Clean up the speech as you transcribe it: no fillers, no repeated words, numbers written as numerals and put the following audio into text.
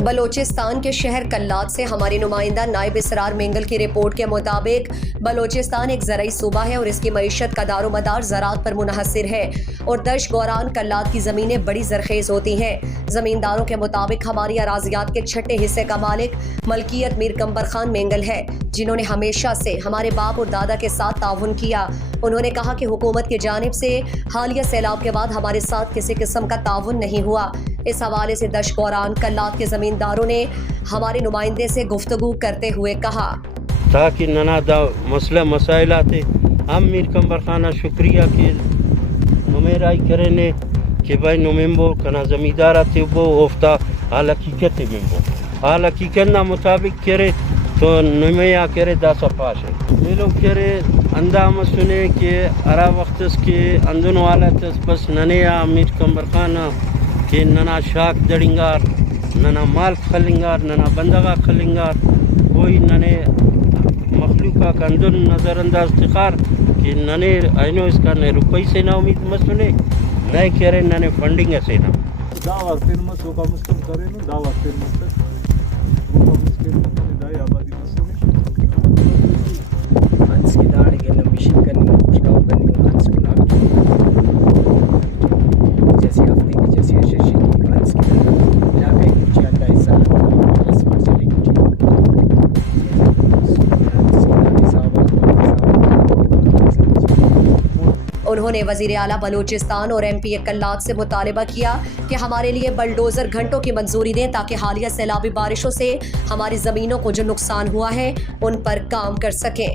بلوچستان کے شہر کلات سے ہماری نمائندہ نائب اسرار مینگل کی رپورٹ کے مطابق بلوچستان ایک زرعی صوبہ ہے اور اس کی معیشت کا دار و مدار زراعت پر منحصر ہے اور دشت گوران کلات کی زمینیں بڑی زرخیز ہوتی ہیں۔ زمینداروں کے مطابق ہماری اراضیات کے چھٹے حصے کا مالک ملکیت میر کمبر خان مینگل ہے، جنہوں نے ہمیشہ سے ہمارے باپ اور دادا کے ساتھ تعاون کیا۔ انہوں نے کہا کہ حکومت کی جانب سے حالیہ سیلاب کے بعد ہمارے ساتھ کسی قسم کا تعاون نہیں ہوا۔ اس حوالے سے دشت گوران کلات کے زمینداروں نے ہمارے نمائندے سے گفتگو کرتے ہوئے کہا تاکہ ننا دا مسئلہ مسائل آتے ہم میر کمبر خانہ شکریہ کہ نمیرائی کرنے کہ بھائی نمیمبو کنا زمیندار آتے وہ افتا حال حقیقت ممبو حال حقیقت نا مطابق کرے تو نمیا کرے دا سپاش ہے یہ لوگ کرے اندام سنے کہ ارا وقت اس کے اندن والا تس بس ننیا میر کمبر خانہ کہ ننا شاک دڑنگار ننا مال خلنگار ننا بندگا خلنگار کوئی ننے مخلوقہ کا اندن نظر انداز تخار کہ ننے اینو اس کا نئے روپئی سے نا امید مسنے نئے کہہ رہے ننے فنڈنگ سے نا دعوات پھر مسو کا مستم کرے نو دعوات پھر مستم وہ مسکر ننے دائی آبادی مسنے ہنس کی داڑی کے نمیشن کرنی مشکاو کرنی ہنس کی ناکی جیسی افنی کی جیسی اششی کی ہنس کی داڑی علاقے کی چی اللہ عیسیٰ اس پر چلے کی چی انہوں نے وزیر اعلیٰ بلوچستان اور ایم پی کلات سے مطالبہ کیا کہ ہمارے لیے بلڈوزر گھنٹوں کی منظوری دیں تاکہ حالیہ سیلابی بارشوں سے ہماری زمینوں کو جو نقصان ہوا ہے ان پر کام کر سکیں۔